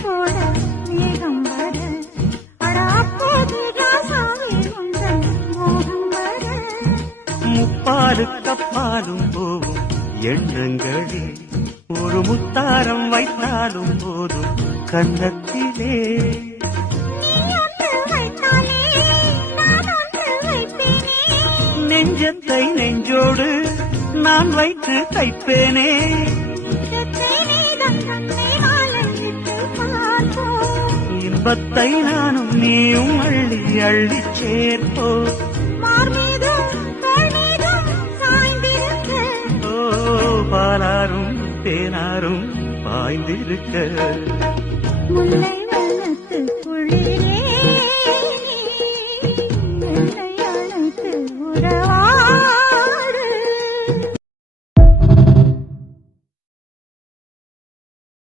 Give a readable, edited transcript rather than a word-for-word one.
போல மேகம் வர அடாப்போது ராசாவே உந்தன் மோகம் வர முப்பாலு கப்பாலும் போவும் எண்ணங்களே ஒரு முத்தாரம் வைத்தாலும் போதும் கன்னத்திலே நெஞ்சத்தை நெஞ்சோடு நான் வைத்து தைப்பேனே இன்பத்தை நானும் நீயும் அள்ளி அள்ளி சேர்ப்போ ஓ பாலாரும் தேனாரும் பாய்ந்திருக்க முல்லை வண்ணத்து குளிர்